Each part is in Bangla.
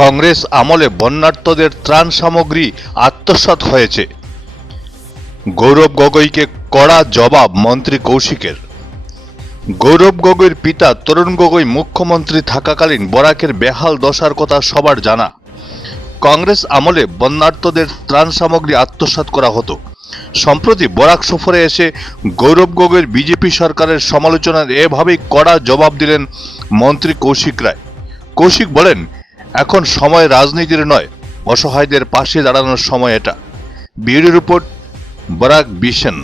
কংগ্রেস আমলে বন্যার্তদের ত্রাণ সামগ্রী আত্মসাৎ হয়েছে। গৌরব গগৈকে কড়া জবাব মন্ত্রী কৌশিকের। গৌরব গগৈর পিতা তরুণ গগৈ মুখ্যমন্ত্রী থাকাকালীন বরাকের বেহাল দশার কথা সবার জানা। কংগ্রেস আমলে বন্যার্তদের ত্রাণ সামগ্রী আত্মসাৎ করা হতো। সম্প্রতি বরাক সফরে এসে গৌরব গগৈর বিজেপি সরকারের সমালোচনার এভাবেই কড়া জবাব দিলেন মন্ত্রী কৌশিক রায়। কৌশিক বলেন এখন সময় রাজনীতির নয় অসহায়দের পাশে দাঁড়ানোর সময় এটা। Bureau report, Barak Bishen.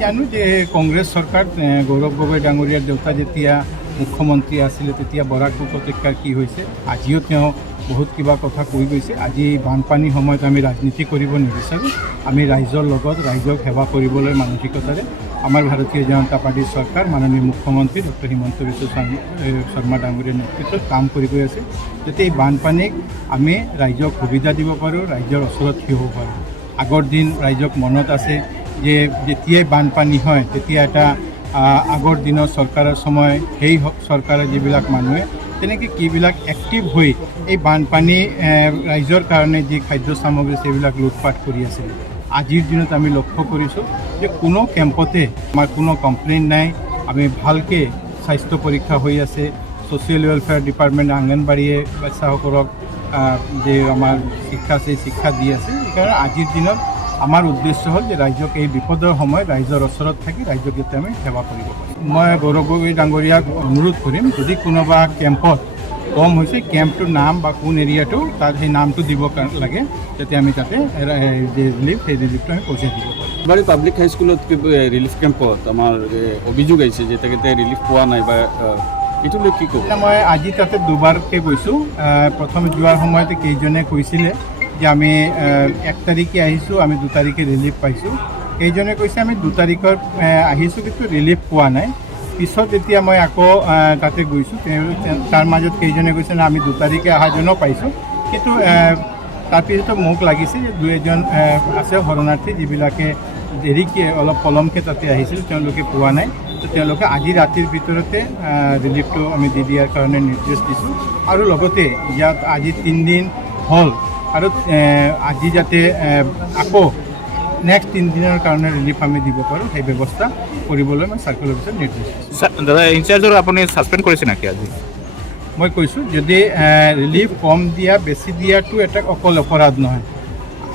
জানো যে কংগ্রেস সরকার গৌরব গগৈ ডাঙৰীয়াৰ দেউতা যেতিয়া মুখ্যমন্ত্ৰী আছিলে, তেতিয়া বৰাক উপত্যকাৰ কি হৈছে, আজিও তেওঁ বহুত কিবা কথা কৈ গৈছে। আজি বানপানীৰ সময়ত আমি ৰাজনীতি কৰিব নিবিচাৰোঁ। আমি ৰাইজৰ লগত, ৰাইজক সেৱা কৰিবলৈ মানসিকতাৰে আমাৰ ভাৰতীয় জনতা পাৰ্টীৰ চৰকাৰ, মাননীয় মুখ্যমন্ত্ৰী ডক্টৰ হিমন্ত বিশ্ব শৰ্মা ডাঙৰীয়াৰ নেতৃত্বত কাম কৰি গৈ আছে। যাতে এই বানপানীক আমি ৰাইজক সুবিধা দিব পাৰোঁ, ৰাইজৰ ওচৰত থিয় হ'ব পাৰোঁ। আগৰ দিন ৰাইজক মনত আছে যে যেতিয়াই বানপানী হয়, তেতিয়া এটা আগৰ দিনৰ চৰকাৰৰ সময়, সেই চৰকাৰৰ যিবিলাক মানুহে তেনেকৈ কিবিলাক এক্টিভ হৈ এই বানপানী ৰাইজৰ কাৰণে যি খাদ্য সামগ্ৰী সেইবিলাক লুটপাট কৰি আছিলে। আজিৰ দিনত আমি লক্ষ্য কৰিছোঁ যে কোনো কেম্পতে আমাৰ কোনো কমপ্লেইন নাই। আমি ভালকৈ স্বাস্থ্য পৰীক্ষা হৈ আছে। ছ'চিয়েল ৱেলফেয়াৰ ডিপাৰ্টমেণ্ট আংগনবাড়ীয়ে বাচ্চাসকলক যে আমাৰ শিক্ষা আছে, শিক্ষা দি আছে। সেইকাৰণে আজিৰ দিনত আমাৰ উদ্দেশ্য হ'ল যে ৰাইজক এই বিপদৰ সময়ত ৰাইজৰ ওচৰত থাকি ৰাইজক যাতে আমি সেৱা কৰিব পাৰিম মই গৌৰৱ গগৈ ডাঙৰীয়াক অনুৰোধ কৰিম যদি কোনোবা কেম্পত কম হৈছে কেম্পটোৰ নাম বা কোন এৰিয়াটো তাত সেই নামটো দিব লাগে যাতে আমি তাতে ৰিলিফ সেই ৰিলিফটো আমি পঠিয়াই দিব পাৰোঁ। বাৰী পাব্লিক হাইস্কুলত ৰিলিফ কেম্পত আমাৰ অভিযোগ আহিছে যে তেখেতে ৰিলিফ পোৱা নাই বা এইটো লৈ কি ক'ব? মই আজি তাতে দুবাৰকৈ গৈছোঁ। প্ৰথম যোৱাৰ সময়তে কেইজনে কৈছিলে যে আমি এক তাৰিখে আহিছোঁ, আমি দু তাৰিখে ৰিলিফ পাইছোঁ। কেইজনে কৈছে, আমি দু তাৰিখৰ আহিছোঁ কিন্তু ৰিলিফ পোৱা নাই। পিছত যেতিয়া মই আকৌ তাতে গৈছোঁ। তাৰ মাজত কেইজনে কৈছে, না, আমি দু তাৰিখে অহাজনো পাইছোঁ। কিন্তু তাৰপিছতো মোক লাগিছে যে দুই এজন আছে শৰণাৰ্থী যিবিলাকে দেৰিকৈ অলপ পলমকৈ তাতে আহিছিল, তেওঁলোকে পোৱা নাই। তো তেওঁলোকে আজি ৰাতিৰ ভিতৰতে ৰিলিফটো আমি দি দিয়াৰ কাৰণে নিৰ্দেশ দিছোঁ। আৰু লগতে ইয়াত আজি তিনিদিন হ'ল আৰু আজি যাতে আকৌ নেক্সট তিনিদিনৰ কাৰণে ৰিলিফ আমি দিব পাৰোঁ সেই ব্যৱস্থা কৰিবলৈ মই চাৰ্কুল অফিচত নিৰ্দেশ দাদা ইনচার্জৰ আপুনি ছাছপেণ্ড কৰিছে নেকি আজি? মই কৈছোঁ যদি ৰিলিফ কম দিয়া বেছি দিয়াটো এটা অকল অপৰাধ নহয়।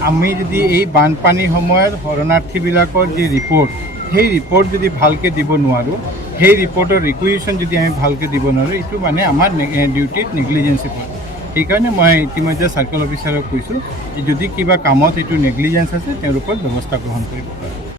আমি যদি এই বানপানীৰ সময়ত শৰণাৰ্থীবিলাকৰ যি ৰিপৰ্ট সেই ৰিপৰ্ট যদি ভালকৈ দিব নোৱাৰোঁ সেই ৰিপৰ্টৰ ৰিকুৱেশ্যন যদি আমি ভালকৈ দিব নোৱাৰোঁ এইটো মানে আমাৰ ডিউটিত নেগলিজেঞ্চি পৰে। সেইকাৰণে মই ইতিমধ্যে চাৰ্কল অফিচাৰক কৈছোঁ যে যদি কিবা কামত এইটো নেগলিজেঞ্চ আছে তেওঁৰ ব্যৱস্থা গ্ৰহণ কৰিব পাৰে।